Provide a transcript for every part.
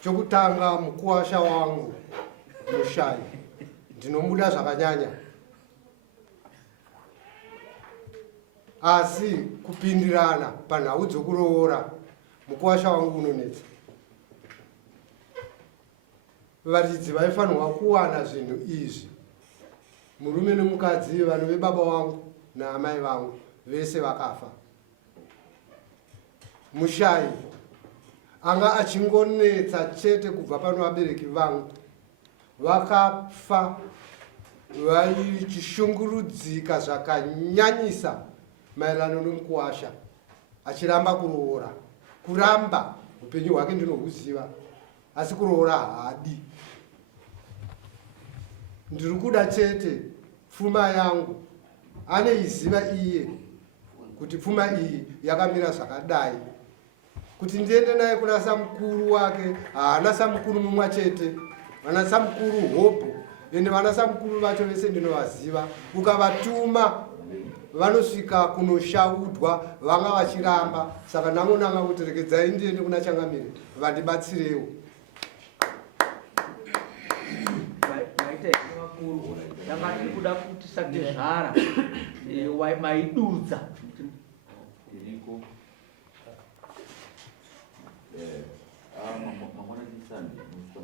Chokutanga mukuwasha wangu Mushai ndinomuda zvakanyanya, asi kupindirana panhau dzokuroora mukuwasha wangu unonetsa. Varidzi vaifanirwa kuwana zvinhu izvi. Murume nomukadzi, vanhu vebaba vangu naamai vangu vese vakafa. Mushai anga achingonetsa chete kubva pano vabereki vangu vakafa vaichishungurudzika zvakanyanyisa maererano nomukuwasha, achiramba kuroora. Kuramba upenyu hwake ndinohuziva, asi kuroora haadi. Ndiri kuda chete pfuma yangu anoiziva iye kuti pfuma iyi yakamira zvakadai, kuti ndiende naye kuna samukuru wake. Haana samukuru mumwe chete, vana samukuru hobho, ende vana samukuru vacho vese ndinovaziva. Ukavatuma vanosvika kunoshaudwa, vanga vachiramba. Saka ndangonanga kuti regedzai ndiende kuna Changamire vandibatsirewo. Ndanga ndiri kuda kuti Sakizvara maidudza iriko mangwana chisandi musvika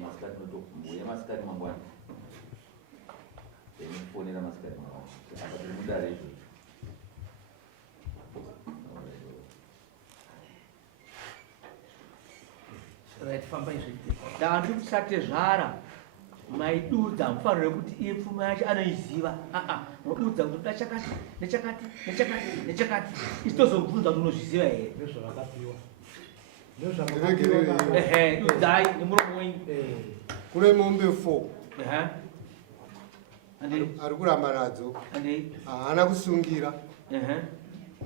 masikati notokuya masikati mangwana mufonera masikati mangwana apa tiri mudare izvo famba izvi ndanga ndiri kuti Sakizvara maidudza mufanire kuti iye pfuma yacho anoiziva. Modudza kuti toda chakati nechakati nechakati nechakati, isi tozobvunza kuti unozviziva here? Dudzai nemuromo wenyu. Kune mombe 4 ari kuramba nadzo, haana kusungira.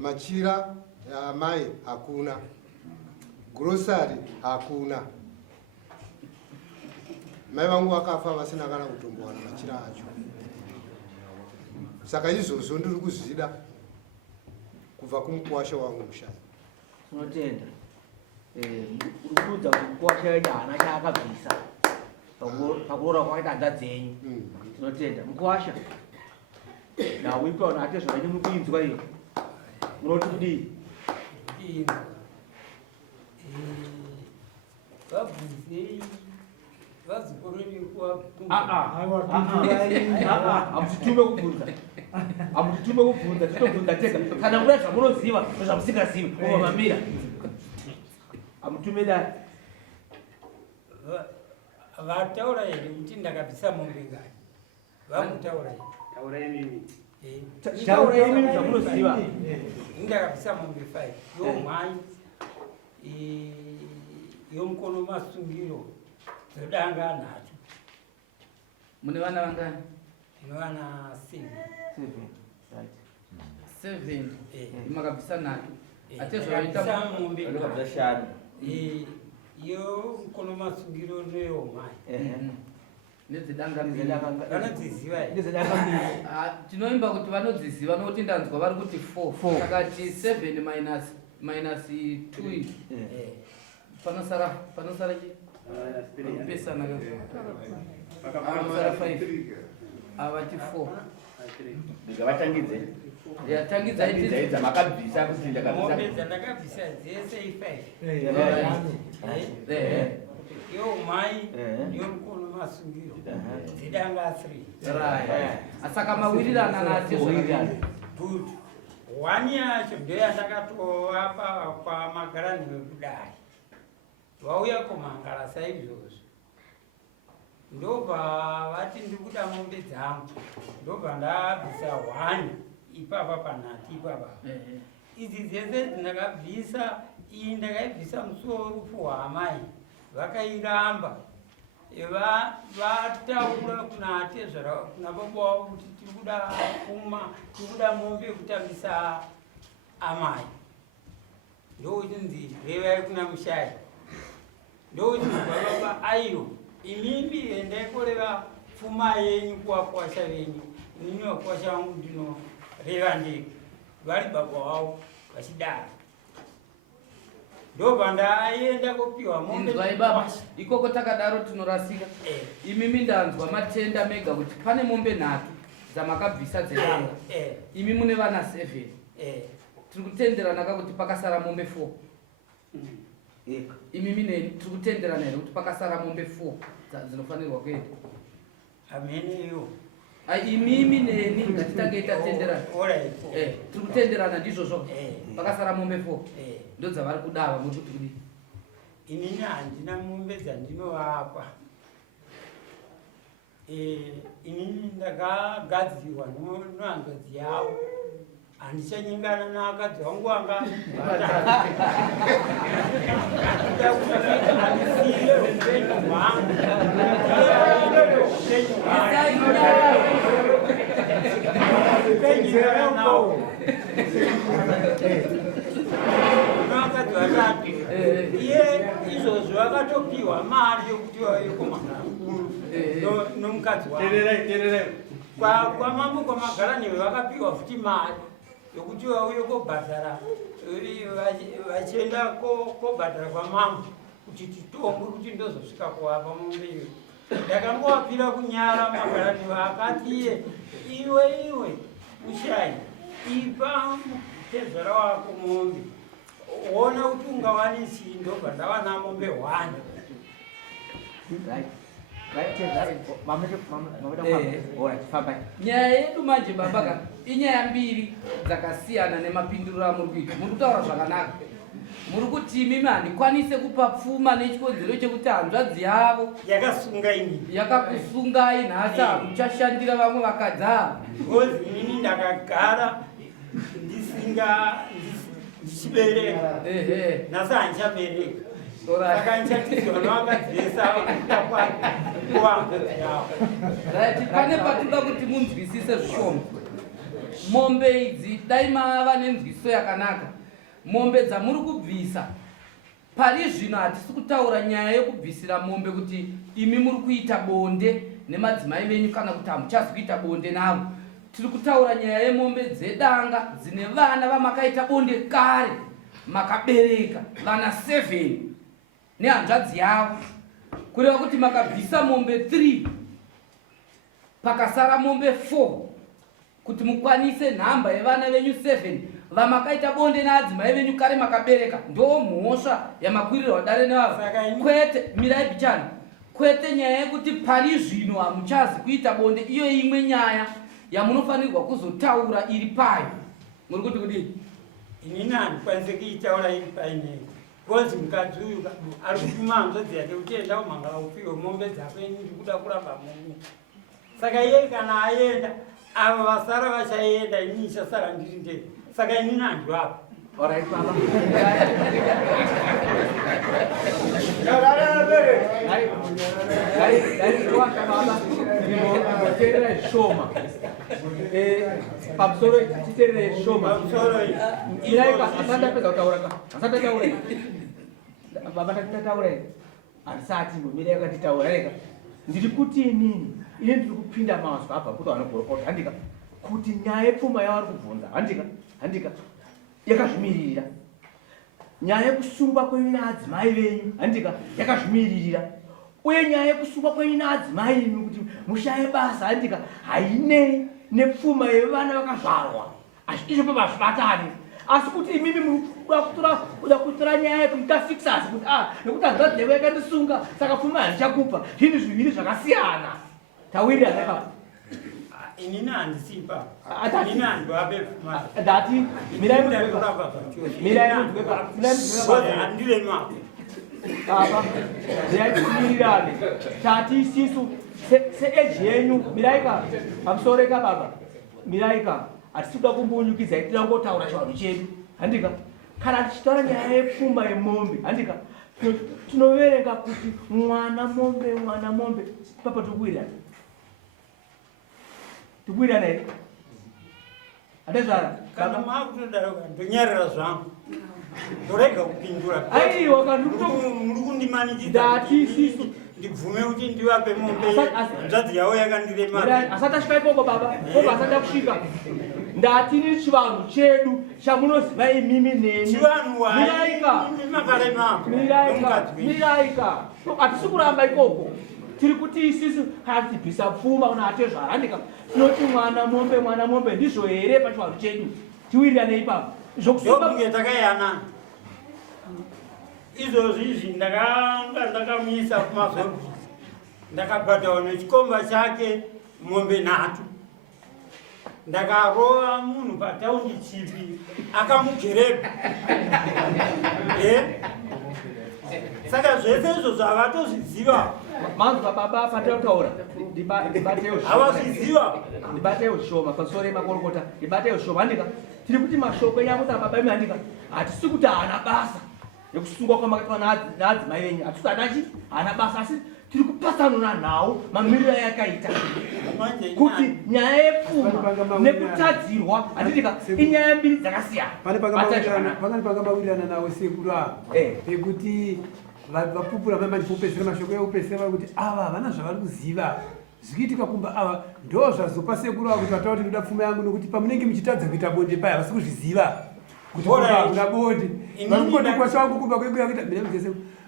Machira amai hakuna, grosari hakuna. Mai vangu vakafa vasina kana kutombowana machira acho. Saka izvozvo ndiri kuzvida kubva kumukuwasha wangu Mushai. Tinotenda urikudza kuti mukuwasha wedu haana chaakabvisa pakuroora kwakaita handa dzenyu. Tinotenda mukuwasha nauipa vanhu ate zvavanye muri kuinzwa iyo munoti kudii? Vabvunzei hamutitume kubvunza, hamutitume kubvunza, titobvunza tega. Kana muda zvamunoziva nezvamusingazivi mumamira, hamutume dai. Vataura here kuti ndakabvisa mombe ngai? Vamutaura here? Taura imimi zvamunoziva. Ndakabvisa mombe 5 yomhai yomukono masungiro zodanga nacho. Mune vana vangani? Ndine vana 7. Makabvisa nacho. Ndakabvisa mombe ndakabvisa 5. Yo mukono masungiro neyomhai nedzidanga vanodziziva here? Tinoimba kuti vanodziziva nokuti ndanzwa vari kuti 4. Takati 7 minus 2 panosara pesana panosara 5 avati 4. Ndikavatangidze yatangidza idza makabvisa kuti mombe dzandakabvisa dzese 5 yomhai yomukono masungiro dzidanga 3. asaka mawirirana nacho good. 1 yacho ndoyandakatovapa kwamagarani vekudai vauya kumhangara saizvozvo, ndobva vati ndiri kuda mombe dzangu, ndobva ndabvisa 1 ipapa panhati ipapa. Idzi dzese dzindakabvisa, iyi ndakaibvisa musuwo werufu hwamai, vakairamba vataura kuna atezvara kuna baba wavo kuti tiri kuda pfuma, tiri kuda mombe yekutambisa amai. Ndokuti revai kuna Mushai, ndokuti baba aiyo imimi endai koreva pfuma yenyu kuvakuwasha venyu, inini vakuwasha vangu ndinoreva ndega. Vari baba wavo vachidaro ndobva aenda kopiwa mombe. inzwai baba, ikoko takadaro tinorasika. Imimi ndanzwa matenda mega kuti pane mombe 3 dzamakabvisa dzedanga. Imi mune vana 7. Tiri kutenderana kuti pakasara mombe 4. Imimi neni tiri kutenderana here kuti pakasara mombe 4 dzinofanirwa kuenda. Amene iyo. Imimi neni ngatitange tatenderana. Tiri kutenderana ndizvozvo. Pakasara mombe 4. Ndo dzavari kudava muri kuti kudii? Inini handina mombe dzandinovapa. Inini ndakagadzirwa nehanzvadzi yavo. Handichanyingana neakadzi wangu anga andisiye upenyu hwangu. Upenyera nawo. Vakadzi vatatu. Iye izvozvo vakatopiwa mari yokuti vayekomana nomukadzi wavo. Kwamambo kwamagara newe vakapiwa futi mari yokuti vauye kobhadhara vachienda kobhadhara kwamambo kuti titombo kuti ndozosvika kuvapa mombe iyo. Ndakangovapira kunyara magara newe akati iwe ushai ipa mutezvara wako mombe ona kuti ungawanisi ndobva ndawana mombe 1. Nyaya yedu manje baba inyaya mbiri dzakasiyana nemapinduriro amuri kuita. Muri kutaura zvakanaka. Muri kuti imimi handikwanise kupa pfuma nechikonzero chekuti hanzvadzi yavo yakakusungai nhasi hamuchashandira vamwe vakadzi ava. Because inini ndakagara ndichibereka nhasi handichabereka. Saka ndichatiziva nevakadzivesa right, pane patinoda kuti munzwisise zvishoma. Mombe idzi dai mava nenzwiso yakanaka. Mombe dzamuri kubvisa pari zvino hatisi kutaura nyaya yekubvisira mombe kuti imi muri kuita bonde nemadzimai venyu kana kuti hamuchazi kuita bonde navo. Tiri kutaura nyaya yemombe dzedanga dzine vana vamakaita bonde kare makabereka vana 7 nehanzvadzi yavo. Kureva kuti makabvisa mombe 3 pakasara mombe 4 kuti mukwanise nhamba yevana venyu 7 vamakaita bonde neadzimai venyu kare makabereka. Ndo mhosva yamakwirirwa dare nevavo. Kwete mirai bichani. Kwete nyaya yekuti pari zvino hamuchazi kuita bonde. Iyo imwe nyaya yamunofanirwa kuzotaura iri payo. Muri kuti kudii? Inini handikwanise kuitaura iri painei. Because mukadzi uyu ari kutuma hanzvadzi yake kuti enda kumhangala upiwe mombe dzako ini ndikuda kuramba mombe. Saka iye kana aenda ava vasara vachaenda inini ndichasara ndiri ndege. Saka inini handivapa. Alright, baba. Titerere shoma. Pamusoro titerere shoma. Ilaika asante pesa utauraka. Asante taure. Baba tatataure. Asati mumiraika titaureka. Ndiri kuti nini? Ine ndiri kupinda mazwa apa kuti vanogorokota. Handika kuti nyaya yepfuma yavari kubvunza. Handika. Yakazvimirira. Nyaya yekusungwa kwenyu neadzimai venyu handika yakazvimirira. Uye nyaya yekusungwa kwenyu neadzimai venyu kuti mushaye basa handika hainei nepfuma yevana vakazvarwa. Izvo pavazvibatani. Asi kuti imimi muda kutora nyaya yekuita fixers kuti nekuti hanzvadzi yako yakandisunga saka pfuma handichakupa. Zvinhu zviviri zvakasiyana. Tawirira ndakapa. Inini handisipa. Inini handivape pfuma. Ndati mirai mudweka. Mirai mudweka. Handire mwapo. Baba, ndiyatimirane. Tati isisu seeji yenyu miraika pamusoreka baba. Miraika atikuda kumbunyukiza itira ngotaura chivanhu chedu. Handika kana tichitaura nyaya yepfuma yemombe handika tinoverenga kuti mwana mombe papa tukuirana. Tukuirana here. Adezara. Kana maakutodaro ndonyarira zvangu. Ndorega kupindura. Aiwa kandukuto muri kundimanikidza. Ndati isisu ndibvume kuti ndivape mombe. Nzvadzi yavo yakandiremara. asati asvika ikoko baba. Baba asati akusvika. ndati ni chivanhu chedu chamunoziva imimi neni. Chivanhu wayi, Miraika. imimi makare mako. Miraika. Hatisi kuramba ikoko. Tiri kuti isusu kana tibvisa pfuma kuna atezvarandika tinoti mwana mombe ndizvo here pachivanhu chedu. Tiwirirane ipapo. Ndokunge takayana. Izvozvi ndakanga ndakamisa kumazobhi. Ndakabhadhawa nechikomba chake mombe 3. Ndakarova munhu pataundi chipi akamugerebha. Saka zvese izvo zvavatozviziva. Manzwa baba patautaura ndibatewo Havazviziva. ndibatewo shoma pasore makorokota ndibatewo shoma andika tiri kuti mashoko enyu akuti baba imi andika hatisi kuti haana basa nekusungwa kwamakaitwa naadzimai venyu hatisi adachi haana basa asi tiri kupasanura nhau mamiriro yakaita kuti nyaya yepfuma nekutadzirwa handidika inyaya mbiri dzakasiyana. Pane pangabawirirana nawe sekuru ava pekuti vapupura vamandipopesera mashoko eupesera kuti ava havana zvavari kuziva zvikiitika kumba ava ndo zvazopa sekuru ava kuti vataura kuti ndoda pfuma yangu nokuti pamunenge muchitadza kuita bonde paya havasi kuzviziva kuti kuna bonde vari kungoti mukwasha wangu kumba kwekuya kuita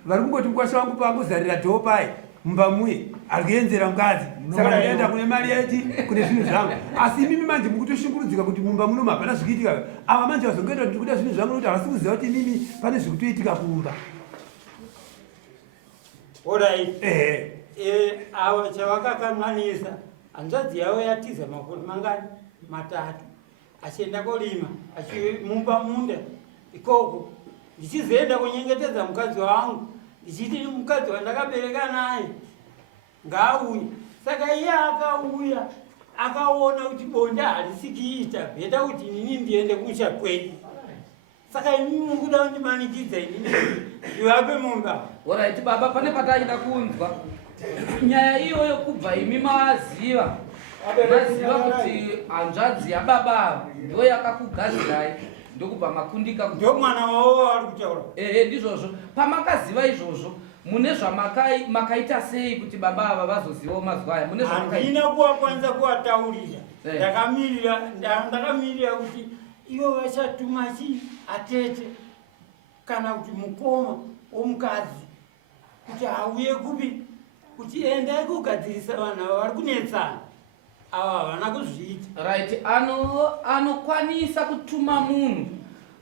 vari kungoti mukwasha wangu pangozarira dhoo paya mumba muye ari kuenzera mukadzi saka ndaenda kune mari yeti kune zvinhu zvangu asi imimi manje mukutoshungurudzika kuti mumba munomu hapana zvikuitika ava manje vazongoenda kuti ndikuda zvinhu zvangu nokuti havasi kuziva kuti imimi pane zviri kutoitika kumba. Alright. Ava chavakakanganisa hanzvadzi yavo yatiza makore mangani 3 achienda kolima achimupa munda ikoko ndichizoenda kunyengetedza mukadzi wangu ndichiti mukadzi wandakabereka naye ngaauye. Saka iye akauya akaona kuti bonde harisi kuita bheta kuti inini ndiende kumusha kwedu. Saka imimi mukuda kundimanikidza inini ivape mumba. Alright baba, pane pataida kunzwa nyaya iyoyo kubva imi maziva kuti hanzvadzi yababa ndo yakakugadzirai ndokubva makundika ndo mwana wavo ari kutaura. Ndizvozvo pamakaziva izvozvo mune zvamakaita sei kuti baba ava vazozivawo mazuva aya? Mune handina kuvakwanisa kuvataurira. Ndakamirira kuti ivo vachatuma atete kana kuti mukoma womukadzi kuti auye kupi kuti endai kugadzirisa vanhu ava vari kunetsana ava havana kuzviita. Right, anokwanisa kutuma munhu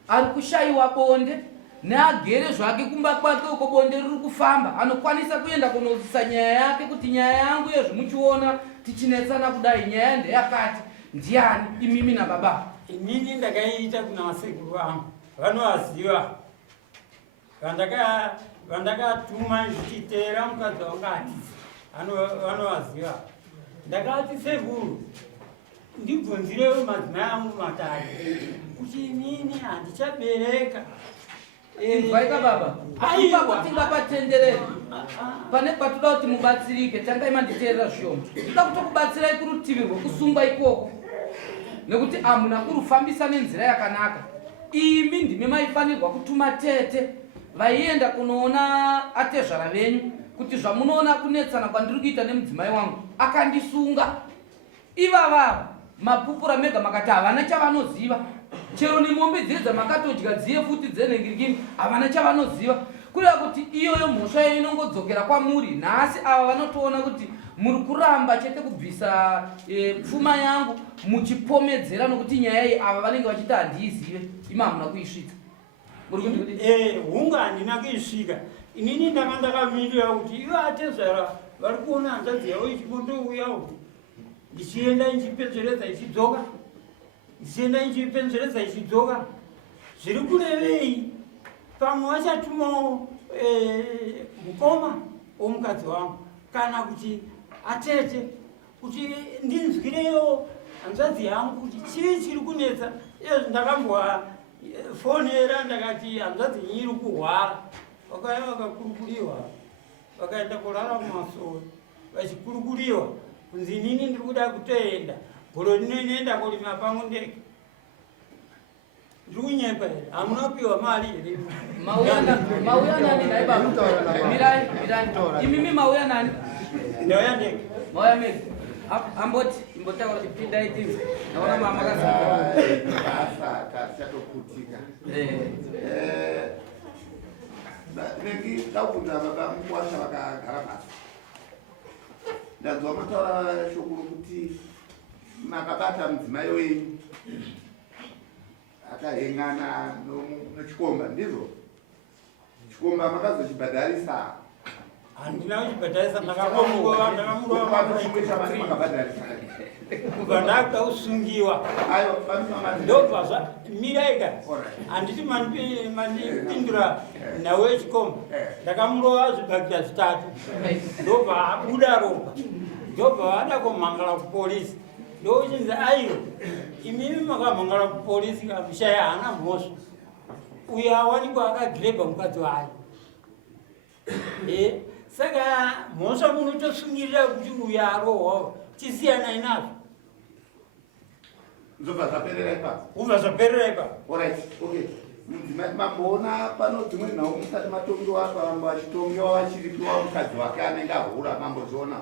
ari kushayiwa bonde neagere zvake kumba kwake uko bonde riri kufamba anokwanisa kuenda kunozisa nyaya yake kuti nyaya yangu yezvimuchiona tichinetsana kudai nyaya ndeyakati ndiani imimi nababa. Inini ndakaiita kuna vasekuru vangu vanovaziva vandakatuma ndichiteera mukadzi wanga atiza vanovaziva. Ndakati sekuru ndibvunzire madzimai angu 3 kuti inini handichabereka. Vaika baba tingapatenderere pane patoda kuti mubatsirike tangaima nditeerera zvishoma toda kutokubatsirai kurutivi rwekusungwa ikoko nekuti hamuna kurufambisa nenzira yakanaka. Imi ndimi maifanirwa kutuma tete vaienda kunoona atezvara venyu kuti zvamunoona kunetsana kwandiri kuita nemudzimai wangu akandisunga. Ivavava mapupura mega makati havana chavanoziva chero nemombe dziri dzamakatodya dziye futi dzenhengirikini havana chavanoziva kureva kuti iyoyo mhosva iyo inongodzokera kwamuri. Nhasi ava vanotoona kuti muri kuramba chete kubvisa pfuma yangu muchipomedzera nokuti nyaya iyi ava vanenge vachiti handiizive imi hamuna kuisvika. Hunga handina kuisvika. Inini ndanga ndakamirira kuti ivo atezvara vari kuona hanzvadzi yavo ichimondouyawo ndichienda ichipedzeredza ichidzoka zviri kurevei pamwe vachatumawo mukoma womukadzi wangu kana kuti atete kuti ndinzwireyo hanzvadzi yangu kuti chii chiri kunetsa. Izvo ndakambofonera ndakati hanzvadzi nyiri kuhwara vakauya vakakurukuriwa vakaenda kurara mumasoro vachikurukuriwa kunzi inini ndiri kuda kutoenda goro rinoenda kurima pamwe ndege. Ndiri kunyepa here hamunopiwa mari here. Mauya nani nai baba? Mirai imimi mauya nani? Ndauya ndege. Mauya mega. amboti imbotaura ipindai tiri naona mama basa tachatoputika nengi daukunda vakamukwasha vakagara pasi ndanzwa mataura shoko rokuti makabata mudzimai wenyu akahengana nechikomba ndizvo chikomba makazochibhadharisa handina kuchibhadharisa ndakamurovaachimwe chavasi makabhadharisa kubva ndakuda kusungiwa ndobva miraika handiti mandipindura nhau yechikomba ndakamurova zvibhakita zvitatu ndobva abuda ropa ndobva vada kumhangala kupolisi ndochinzi aiyo imimi makamhangala kupolisi kamushaya hana mhosva uyo awanikwa akagirebha mukadzi wayo saka mhosva munotosungirira kuti uyo arohwa tisiyana inazvo zobva zvaperera ipapo ubva zvaperera ipapo alright okay mudzimai mamboona pano dzimwe nhau musati matongiwa varamba vachitongiwa vachiripiwa mukadzi wake anenge ahura mambozviona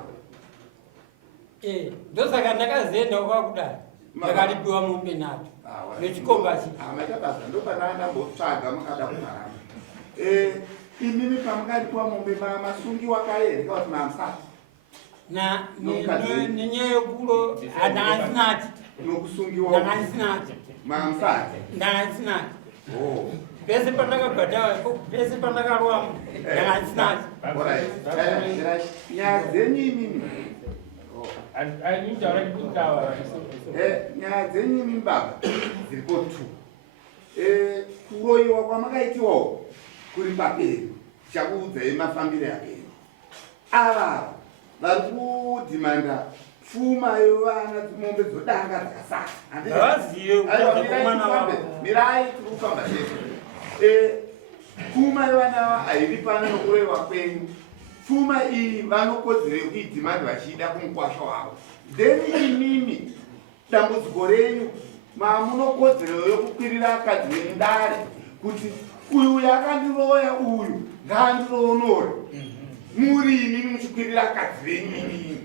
ndosaka ndakazienda kwakudai ndakaripiwa mombe nhatu nechikomba maita basa ndopana ndambotsvaga makada kuparama imimi pamungaripiwa mombe masungiwa kare here kauti mamusati nenyaya yekulo ndangasinati nokusungiwa ndangasinati mamusati ndangasinati pese pandakabhadhawa pese pandakarwamo ndangasinati nyaya dzenyu imimi nyaya dzenyu imimi baba dziripo 2 kuroyiwa kwamakaitiwawo kuri paperi chakuudzai mafambiro yaperi ava vari kudhimanda pfuma yevana mombe dzodanga dzakasatamirai tiri kufamba chete pfuma yevana hairi pana nokuroyiwa kwenyu pfuma iyi vanokodzere kuidhimanda vachida kumukwasha wavo then imimi dambudziko renyu mamunokodzero yokukwirira akadzi venyu ndare kuti uyu yakandiroya uyu ngaandironore muri imimi muchikwirira akadzi venyu imimi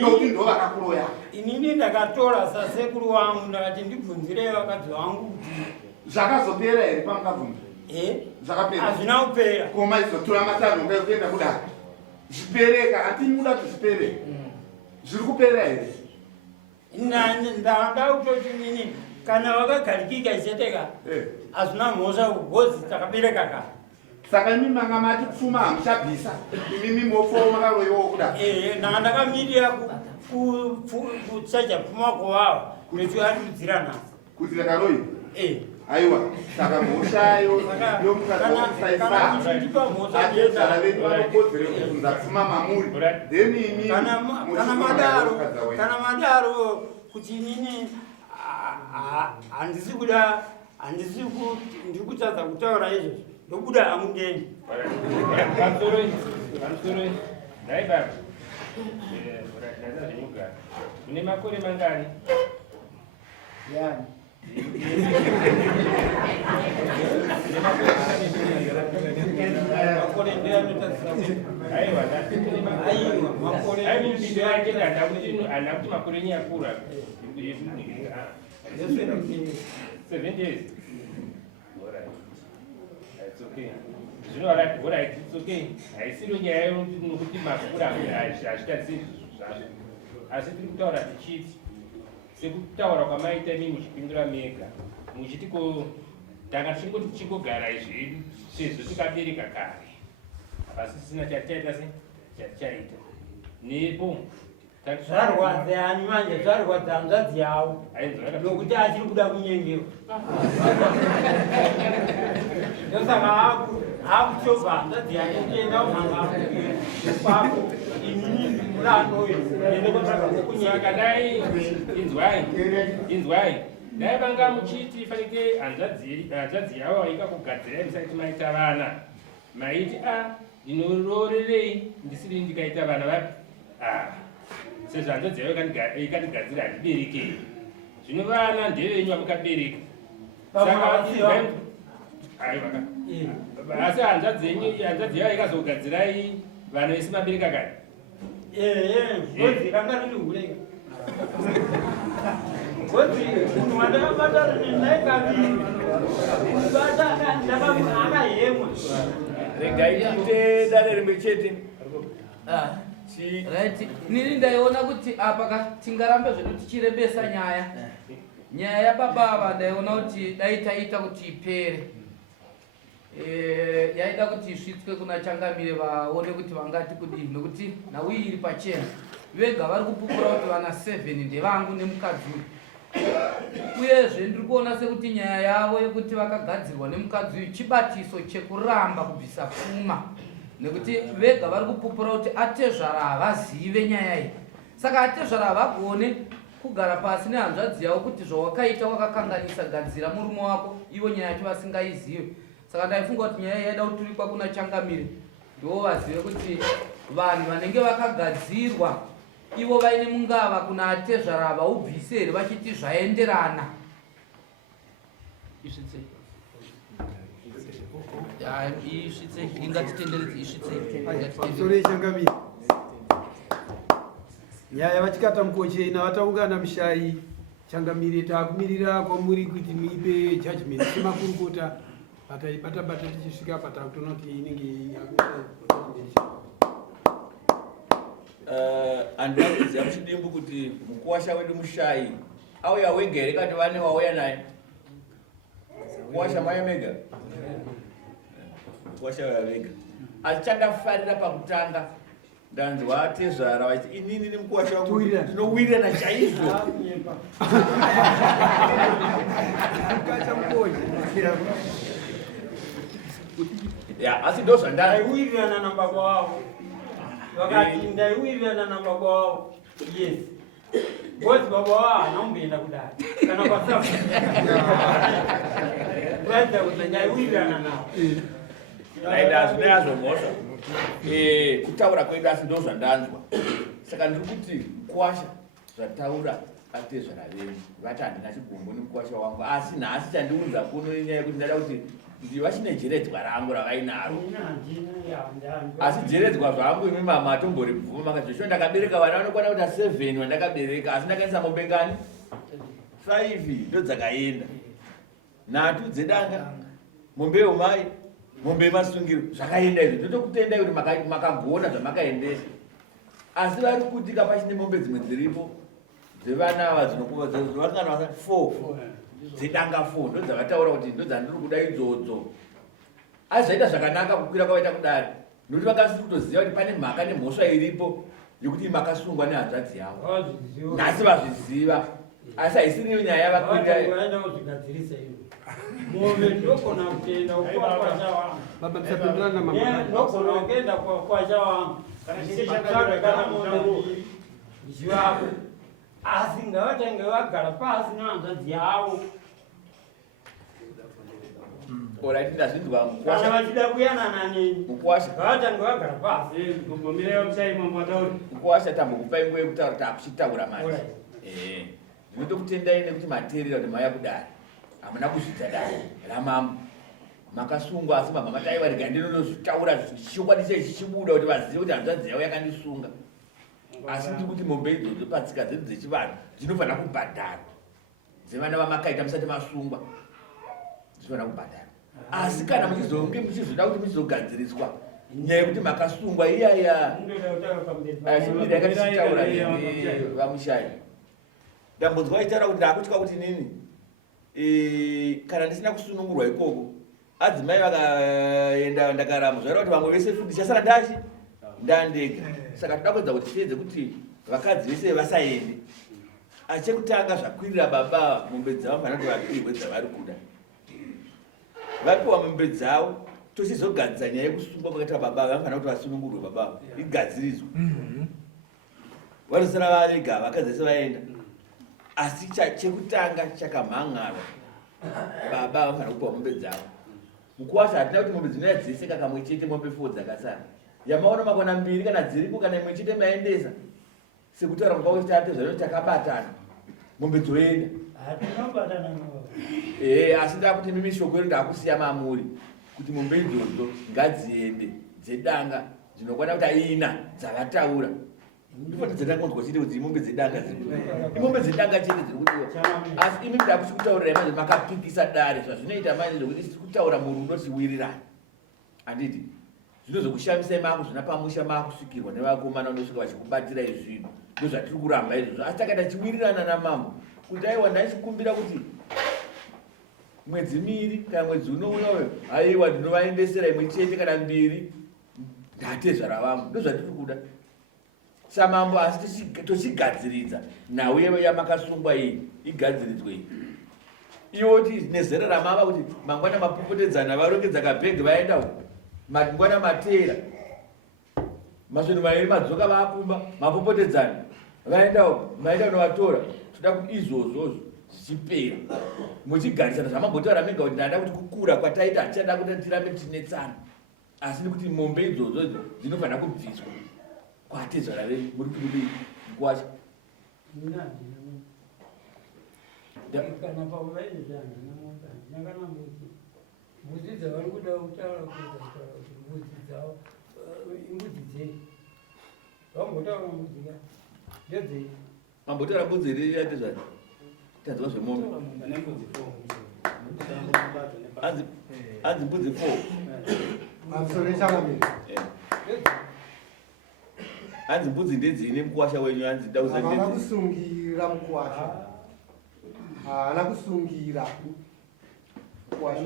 nokuti ndo vakakuroya inini ndakatora sasekuru wangu ndakati ndibvunzirei vakadzi vangu kuti zvakazopera here pamukabvunza zvakapera hazvina kupera koma izotora matanho kaikuenda kudai zvipereka hati muda kuti zvipere zviri kuperera here ndanda kutoti nini kana vakagarikika icheteka hazvina mhosva kugozi takabereka ka saka imimi manga mati pfuma hamuchabvisa imimi mofowo makaroyiwawo kudai ndanga ndakamirira kuchaja pfuma kuvava nechivandudzira nhasi kuti rakaroyiwa aiwa saka mhoshayo yomukadzi wokusaisaaezara venyu vanokodzere kubvunza pfuma mamuri then imi kana madaro kuti inini handisi kuda ndiri kutadza kutaura izvozvo ndobuda hamundeni naibaba ndazazvinogara une makore mangani yani makore handa kuti makore enyu yakura 7 years. Zvino alright, it's okay. Haisiro nyaya yokuti makura hazvitadziri zvazvo. Asi tiri kutaura tichiti sekutaura kwamaita imi muchipindura mega muchiti ko tanga tichingoti tichingogara izvi sezvo tikabereka kare hapasi sisina chatichaita chatichaita nepo zvarwadza ani manje zvarwadza hanzvadzi yavo nokuti achiri kuda kunyengewa ndosaka akuchovha hanzvadzi yake kuenda kumhanga kwako inini mulanoyo saka dai inzwai dai vanga muchiti fanike hanzvadzi yavo ikakugadzira musati maita vana maiti ndinororerei ndisiri ndikaita vana vapi sezvo hanzvadzi yavo ikandigadzira handiberekei zvino vana ndevenyu vamukabereka asi hanzvadzi yavo ikazogadzirai vana vese mabereka kare Godzi ranga riri hureka. Godzi mwandakabatana naye kabiri. Kubatana akahemwa. Regaite dare rimwe chete. Right. Nini ndaiona kuti apa tingarambe zvedu tichirebesa nyaya yababa ava ndaiona kuti dai taita kuti ipere. Yaida kuti isvitswe kuna Changamire vaone kuti vangati kudii nokuti naui iri pachena vega vari kupupura kuti vana 7 ndevangu nemukadzi uyu. Uyezve ndiri kuona sekuti nyaya yavo yekuti vakagadzirwa nemukadzi uyu chibatiso chekuramba kubvisa pfuma, nekuti vega vari kupupura kuti atezvara havazive nyaya iyi. Saka atezvara havagone kugara pasi nehanzvadzi yavo kuti zvawakaita wakakanganisa gadzira murume wako, ivo nyaya yacho vasingaizive. Saka ndaifunga kuti nyaya yaida kuturikwa kuna Changamire ndivo vazive kuti vanhu vanenge vakagadzirwa ivo vaine mungava kuna atezvara havaubvise here vachiti zvaenderana. Isvitsei. Isvitsei. Ingatitenderedze isvitsei. Pamusoro Changamire. Nyaya vachikata mukochena vataungana mushai Changamire takumirira kwamuri kuti muipe judgment semakurukota. Bata tichisvika patakutona kuti inenge Andinoziva muchidimbu kuti mukuwasha wedu mushai auya wega here kati vane wauya naye kuwasha mai mega kuwasha wauya vega. Asi chandafarira pakutanga ndanzwa atezvara vachiti inini nemukuwasha wangu tinowirirana chaizvo. Asi ndo ndaiwirirana na baba wavo. Wakati ndaiwirirana na baba wavo. Yes. Godzi baba wavo hanomboenda kudai. Kana kwasafu. Kuradza kuti ndaiwirirana navo. Ndaazvomhosva. Kutaura kwedu asi ndo zvandanzwa. Saka ndiri kuti kuwasha zvataura atezvara venyu vati handina chigumbu nemukuwasha wangu, asi nhasi chandiudza kuno inyaya yekuti ndada kuti ndiva chine jeredzwa rangu ravainaro. Asi jeredzwa zvangu imi mama atombori bvuma makazvisho ndakabereka vana vanokwana kuita 7 vandakabereka, asi ndakaisa mombe ngani 5 ndo dzakaenda. 3 dzedanga, mombe yomai, mombe yemasungiro zvakaenda izvo. Ndotokutendai kuti makagona zvamakaendesa. Asi vari kuti kapachine mombe dzimwe dziripo dzevana ava dzinokuvadzavangana 4 dzedanga 4 ndo dzavataura kuti ndo dzandiri kuda idzodzo. Asi zvaita zvakanaka kukwira kwavaita kudari nokuti vakasiri kutoziva kuti pane mhaka nemhosva iripo yekuti makasungwa nehanzvadzi yavo. Nhasi vazviziva, asi haisiri nyaya yavakuzvigadzirisa ivo. Mombe ndinogona kuenda kukwasha wangu. Baba tisapindurana na mama. Ndinogona kuenda kukwasha wangu. Kana mombe ndichivapo. Asi ngavatange vagara pasi nehanzvadzi yavo. Alright, ndazvinzwa Kana vachida kuyanana neni. mukuwasha. Ngavatange vagara pasi. Mukuwasha tambokupai nguva yekutaura kuti akuchitaura manje. Ndinotokutendai nekuti mateerera kuti maya kudari. Hamuna kuzvidza dai ramambo. Makasungwa asi mabva mataiva rega ndinonozvitaura zvichokwadi chichibuda kuti vazive kuti hanzvadzi yavo yakandisunga. Asi ndiri kuti mombe idzodzo patsika dzedu dzechivanhu dzinofanira kubhadharwa. Dzevana vamakaita musati masungwa dzinofanira kubhadharwa. Asi kana muchizonge muchizoda kuti muchizogadziriswa nyaya yekuti makasungwa iyaya chibiri yakatichitaura vamushai. Ndambonzwa vaitaura kuti ndakutya kuti nini kana ndisina kusunungurwa ikoko adzimai vakaenda ndakaramba zvaira kuti vamwe vese futi chasara ndachi ndandega. Saka toda kuedza kuti tiedze kuti vakadzi vese vasaende. Achekutanga zvakwirira baba mombe dzavo fanira kuti vapirwe dzavari kuda. Vapiwa mombe dzavo tochizogadzira nyaya yekusungwa kwakaita baba vanofanira kuti vasunungurwe baba igadzirizwe. Vanosara vavega vakadzi vese vaenda. Asi chekutanga chakamhan'arwa baba vanofanira kupiwa mombe dzavo. Mukuwasha hatina kuti mombe dzinouya dzese kakamwe chete, mombe 4 dzakasara. Yamaona makona 2 kana dziripo kana imwe chete maendesa. Sekutaura mukao kuti atezvaro takabatana. Mombe dzoenda. Hatinobatana navo. Asi ndakuti mimi shoko iri ndakusiya mamuri kuti mombe idzodzo ngadziende dzedanga dzinokwana kuti aina dzavataura. ndifana dzatangonzwa chete kuti imombe dzedanga imombe dzedanga chete dziri kudiwa asi imi ndakusi kutaurira imazvo makapikisa dare zvazvinoita manje zvokuti siri kutaura murudo chiwirirana handiti zvinozokushamisai makuzvina pamusha makusvikirwa nevakomana unosvika vachikubatira izvinhu ndozvatiri kuramba izvozvo asi takaita chiwirirana namambo kuti aiwa ndaichikumbira kuti mwedzi miri kana mwedzi unouya aiwa ndinovaendesera imwe chete kana mbiri ndatezvara vamwe ndozvatiri kuda samambo asi tochigadziridza nhau yamakasungwa iyi igadziridzwe iyi iwoti nezera ramava kuti mangwana mapopotedzana varongedza kabhegi vaenda mangwana matera masvinhu mairi madzoka vakumba mapopotedzana vaenda unovatora toda kuti izvozvozvo zvichipera muchigarisana zvamambotaura mega kuti ndada kuti kukura kwataita hatichada kuti tirambe tinetsana asi nekuti mombe idzodzo dzinofanira kubviswa kwatezvara venyu muri kudii kwacho kana pauvaizvana nakana mbudzi dzavari kuda kutaura kuti mbudzi dzavo imbudzi dzei vambotaura mbudzi ka ndedzei mambotaura mbudzi iri yatezvani tadziwa zvemombe hanzi mbudzi 4 pamusoro chakamira hanzi mbudzi ndedzine mukwasha wenyu hanzi havana kusungira mukwasha haana kusungira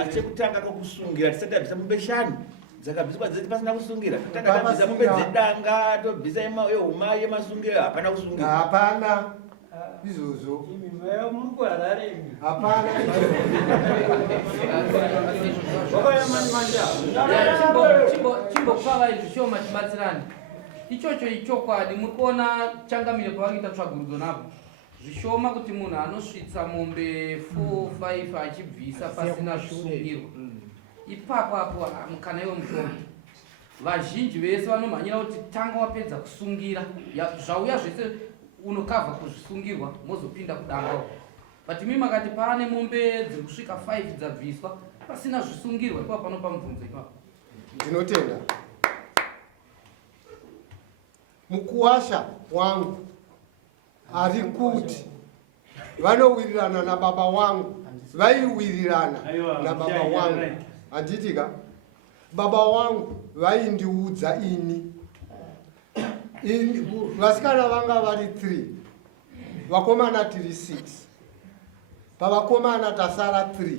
asi chekutanga kokusungira tisati tabvisa mombe 5 dzakabviswa dzeti pasina kusungira totanga tabvisa mombe dzedanga tobvisa yehuma yemasungiro hapana kusungira hapana izvozvo imi maiva muri kuhararemi hapana chimbokava zvishoma tibatsirani ichocho ichokwadi muri kuona changamire pavanoita tsvagurudzo napo zvishoma kuti munhu anosvitsa mombe 4-5 achibvisa pasina zvisungirwa ipapo apo mukana iwo mushoma vazhinji vese vanomhanyira kuti tanga wapedza kusungira zvauya zvese unokavha kuzvisungirwa mozopinda kudangawo but imi makati paane mombe dziri kusvika 5 dzabviswa pasina zvisungirwa ipapo panopa mubvunzo ipapo ndinotenda mukuwasha wangu ari kuti vanowirirana nababa wangu vaiwirirana nababa wangu handitika baba wangu vaindiudza ini vasikana vanga vari 3 vakomana tiri 6 pavakomana tasara 3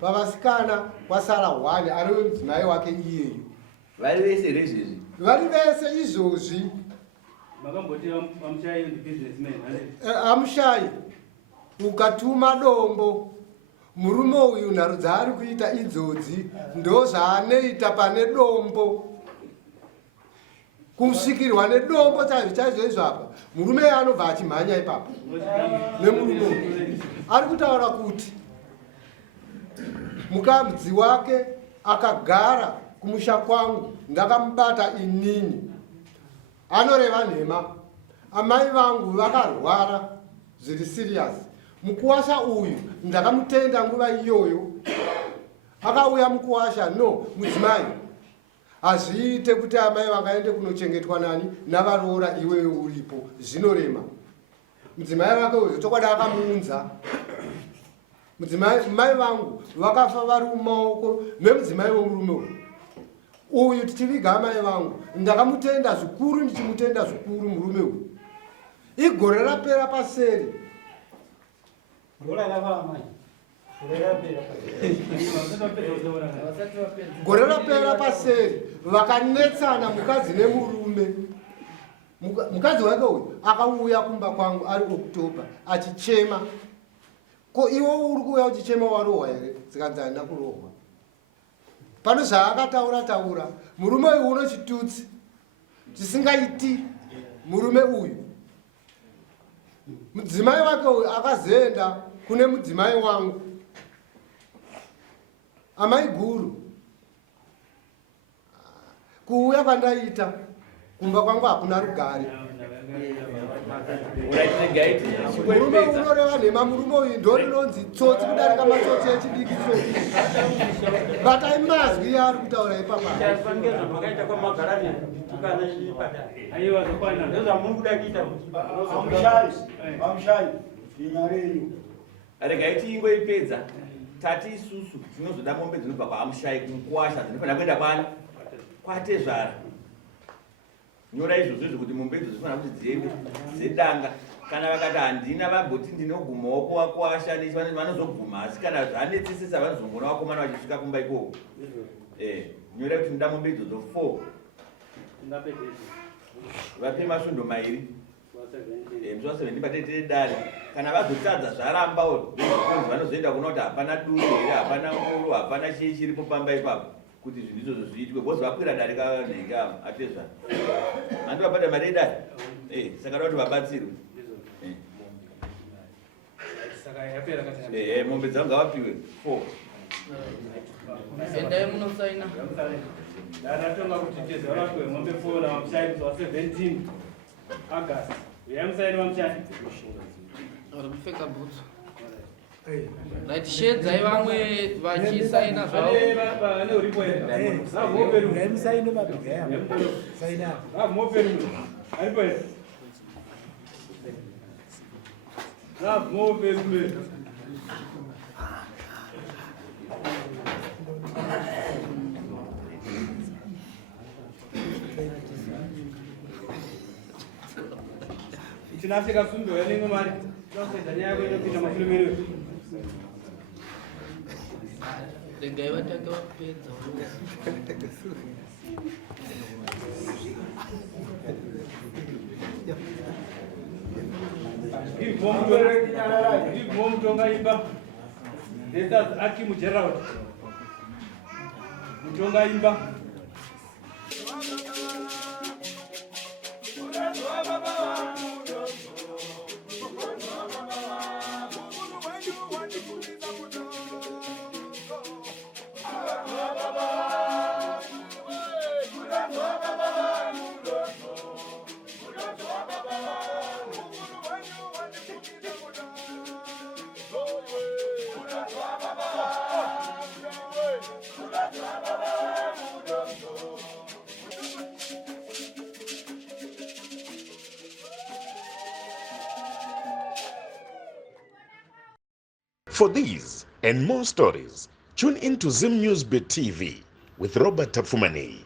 pavasikana kwasara 1 ariwe mudzimai wake iyeyo vari vese rezvezvi vari vese izvozvi amushayi ukatuma dombo murume uyu nharo dzaari kuita idzodzi ndo zvaanoita pane dombo kusvikirwa nedombo chaizvo izvapa murume anobva achimhanya ipapo nemurume uyu ari kutaura kuti mukadzi wake akagara kumusha kwangu ndakamubata inini anoreva nhema amai vangu vakarwara zviri serious mukuwasha uyu ndakamutenda nguva iyoyo akauya mukuwasha no mudzimai hazviite kuti amai vangaende kunochengetwa nani navaroora iwewe uripo zvinorema mudzimai wake uyu chokwadi akamuunza mai vangu vakafa vari mumaoko memudzimai womurume uyu tichiviga amai vangu ndakamutenda zvikuru ndichimutenda zvikuru murume uyu igore rapera paseri gore rapera paseri vakanetsana mukadzi nemurume mukadzi wake uyu akauya kumba kwangu ari oktoba achichema ko iwo uri kuuya uchichema warohwa here dzikanzanina kurohwa pano zvaakataura murume uyu uno chitutsi chisingaiti murume uyu mudzimai wake uyu akazoenda kune mudzimai wangu amai guru kuuya kwandaita kumba kwangu hakuna rugare. Murume unoreva nhema, murume uyu ndorinonzi tsotsi kudarika matsotsi echidikiso. Batai mazwi yaari kutaura ipapa. Regai tingoipedza. Tati isusu tinozoda mombe dzinobva kwaAmushai kunkwasha dzinofanira kuenda kwani? Kwatezvara. Nyora izvozvo zvekuti mombe idzo dzinofanira kuti dziende dzedanga. Kana vakati handina vabhoti ndinogumawo kuvakwasha vanozoguma, asi kana zvanetsesesa vanozongoona vakomana vachisvika kumba ikoko. Nyora kuti ndoda mombe idzodzo 4. Vape masvondo mairi. Mzuva 70 patetere dare. Kana vazotadza zvarambawo vanozoenda kuona kuti hapana duro here, hapana ngoro, hapana chii chiripo pamba ipapo kuti zvinhu izvozvo zviitwe, vozi vakwira dare kanhenga atezvana. Handi vabata mari yedare? Saka da kuti vabatsirwe. Mombe dzavo ngavapiwe 4. Endai munosaina. Ndakatonga kuti tezavapiwe mombe 4 naVamushai zuva 17 August. Yamusaini Vamushai. Arikupfeka bhutsu. Right, shedzai vamwe vachisaina zvavo. Vane uripo here. Ngaimusaine mabhiga saina. Mope rumwe. Aripo here. Mope rumwe. Tinasvika sundo yanenge mari. Tinasvika nyaya yako inopinda mafilomero. Regai vatange vapedza. Ndibvo mutonga imba. That's Akimu Gerald. Mutonga imba. For these and more stories, tune in to Zim News Bit TV with Robert Tafumani.